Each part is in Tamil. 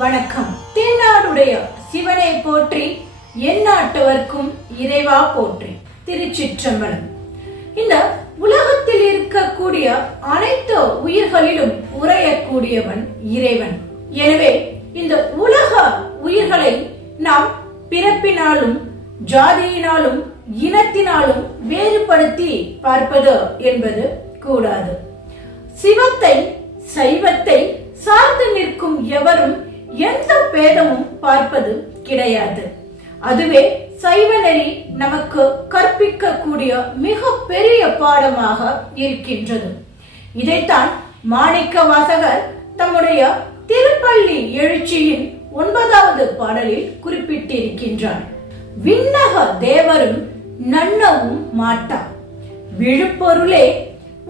வணக்கம். தென்னாடுடைய சிவனை போற்றி எந்நாட்டவர்க்கும் இறைவா போற்றி. திருச்சிற்றம்பலம். இந்த உலகத்தில் இருக்கக்கூடிய அனைத்து உயிர்களிலும் உறையக்கூடியவன் இறைவன். எனவே இந்த உலக உயிர்களை நாம் பிறப்பினாலும் ஜாதியினாலும் இனத்தினாலும் வேறுபடுத்தி பார்ப்பது என்பது கூடாது. சிவத்தை சைவத்தை சார்ந்து நிற்கும் எவரும் எந்த பேதமும் பார்ப்பது கிடையாது. அதுவே சைவ நெறி நமக்கு கற்பிக்கக்கூடிய மிக பெரிய பாடமாக இருக்கின்றது. இதைத்தான் மாணிக்க வாசகர் தம்முடைய திருப்பள்ளி எழுச்சியின் ஒன்பதாவது பாடலில் குறிப்பிட்டிருக்கின்றார். விண்ணக தேவரும் நன்னவும் மாட்டா விழுப்பொருளே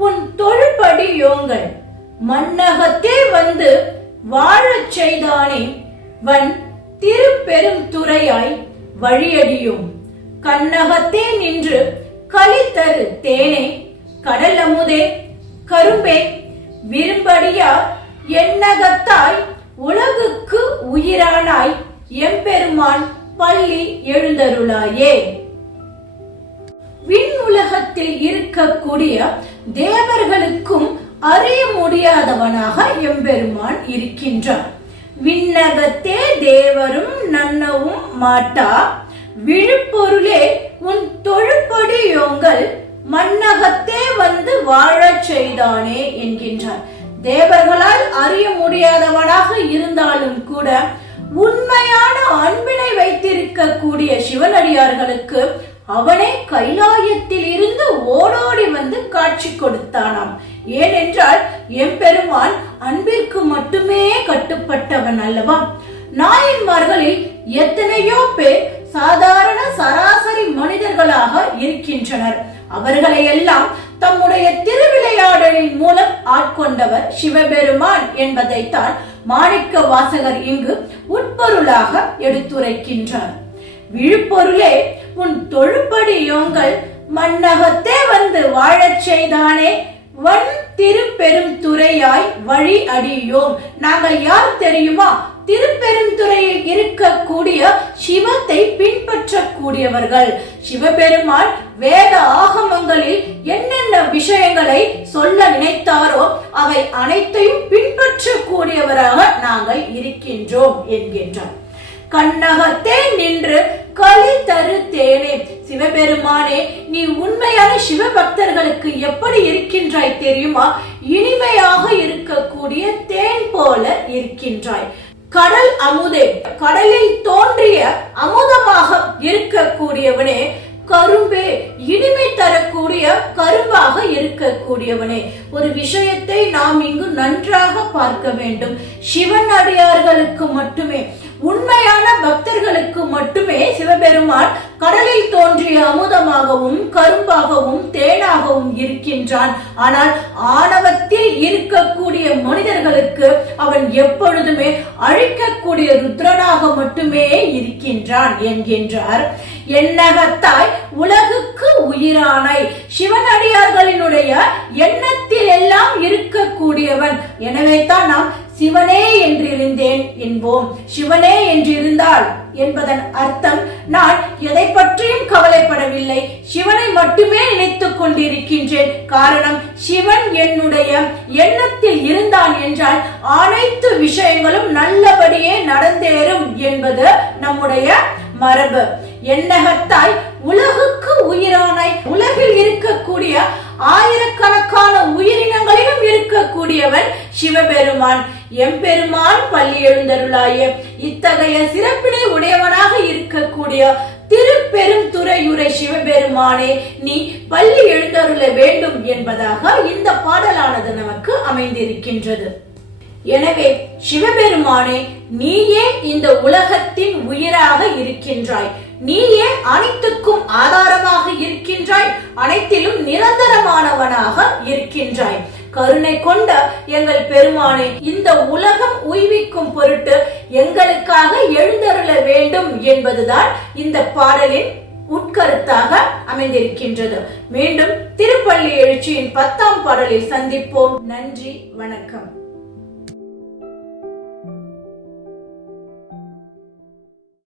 உன் தொழுபடி யோங்கள். மன்னகத்தே வந்து வாழச் செய்தானே வன் திருப்பெரும் துறையாய் வழியடியும். கண்ணகத்தே நின்று களித்தரு தேனே கடல் அமுதே கரும்பே விரும்படியா எண்ணகத்தாய் உலகுக்கு உயிரானாய் எம்பெருமான் பள்ளி எழுந்தருளாயே. விண் உலகத்தில் இருக்கக்கூடிய தேவர்களுக்கும் அறிய முடியாதவனாக எம்பெருமான் இருக்கின்றான் விண்ணகத்தே தேவரும் நன்னவும் மாட்டா. விழுப்பொருளே உன் தொழுப்படியோங்கள் மன்னகத்தே வந்து வாழச் செய்தானே என்கின்றார். தேவர்களால் அறிய முடியாதவனாக இருந்தாலும் கூட உண்மையான அன்பினை வைத்திருக்கக்கூடிய சிவனடியார்களுக்கு அவனே கைலாயத்தில் இருந்து ஓடோடி வந்து காட்சி கொடுத்தானாம். ஏனென்றால் எம்பெருமான் அன்பிற்கு மட்டுமே கட்டுப்பட்டவன் அல்லவா? நாயன்மார்களில் எத்தனையோ பேர் சாதாரண சராசரி மனிதர்களாக இருக்கின்றனர். அவர்களை எல்லாம் தம்முடைய திருவிளையாடலின் மூலம் ஆட்கொண்டவர் சிவபெருமான் என்பதைத்தான் மாணிக்க வாசகர் இங்கு உட்பொருளாக எடுத்துரைக்கின்றார். விழுப்பொருளே உன் தொழுபடியோங்கள் மன்னகத்தே வந்து வாழச் செய்தானே வன் திருப்பெரும் துறையாய் வழி அடியோம். நாங்கள் யார் தெரியுமா? திருப்பெருந்துறையில் இருக்கக்கூடிய சிவத்தை பின்பற்றக்கூடியவர்கள். சிவபெருமான் வேத ஆகமங்களில் என்னென்ன விஷயங்களை சொல்ல நினைத்தாரோ அவை அனைத்தையும் பின்பற்றக்கூடியவராக நாங்கள் இருக்கின்றோம் என்கின்றார் கண்ணகத்தே நின்று களி தருத்தே நீ உண்மையான சிவபக்தர்களுக்கு எப்படி இருக்கின்றாய் தெரியுமா? இனிமையாக இருக்கக்கூடிய தேன் போல இருக்கின்றாய். கடல் அமுதே கடலில் தோன்றிய அமுதமாக இருக்கக்கூடியவனே கரும்பே இனிமை தரக்கூடிய கரும்பாக இருக்கக்கூடியவனே. ஒரு விஷயத்தை நாம் இங்கு நன்றாக பார்க்க வேண்டும். சிவன் அடியார்களுக்கு மட்டுமே உண்மையான பக்தர்களுக்கு மட்டுமே சிவபெருமான் கடலில் தோன்றிய அமுதமாகவும் கரும்பாகவும் தேனாகவும் இருக்கின்றான். ஆனால் ஆணவத்தில் இருக்கக்கூடிய மனிதர்களுக்கு அவன் எப்பொழுதுமே அழிக்கக்கூடிய ருத்ரனாக மட்டுமே இருக்கின்றான் என்கின்றார். எண்ணகத்தாய் உலகுக்கு உயிரானாய். சிவனடியார்களினுடைய எண்ணத்தில் எல்லாம் இருக்கக்கூடியவன். எனவே தான் நாம் சிவனே என்றிருந்தேன் என்போம். சிவனே என்றிருந்தால் என்பதன் அர்த்தம் நான் எதை பற்றியும் கவலைப்படவில்லை. சிவனை மட்டுமே நினைத்துக் கொண்டிருக்கின்றேன். காரணம் சிவன் என்னுடைய எண்ணத்தில் இருந்தான் என்றால் அனைத்து விஷயங்களும் நல்லபடியே நடந்தேறும் என்பது நம்முடைய மரபு. எண்ணகத்தாய் உலகுக்கு உயிரானாய். உலகில் இருக்கக்கூடிய ஆயிரக்கணக்கான உயிரினங்களிலும் இருக்கக்கூடியவன் சிவபெருமான். எம்பெருமான் பள்ளி எழுந்தருளாய. இத்தகைய சிறப்பினை உடையவனாக இருக்கக்கூடிய திருப்பெரும் துறையுரை சிவபெருமானே நீ பள்ளி எழுந்தருள வேண்டும் என்பதாக இந்த பாடலானது நமக்கு அமைந்திருக்கின்றது. எனவே சிவபெருமானே நீயே இந்த உலகத்தின் உயிராக இருக்கின்றாய். நீயே அனைத்துக்கும் ஆதாரமாக இருக்கின்றாய். அனைத்திலும் நிரந்தரமானவனாக இருக்கின்றாய். கருணை கொண்ட எங்கள் பெருமானே இந்த உலகம் உய்விக்கும் பொருட்டு எங்களுக்காக எழுந்தருள வேண்டும் என்பதுதான் இந்த பாடலின் உட்கருத்தாக அமைந்திருக்கின்றது. மீண்டும் திருப்பள்ளி எழுச்சியின் பத்தாம் பாடலில் சந்திப்போம். நன்றி வணக்கம்.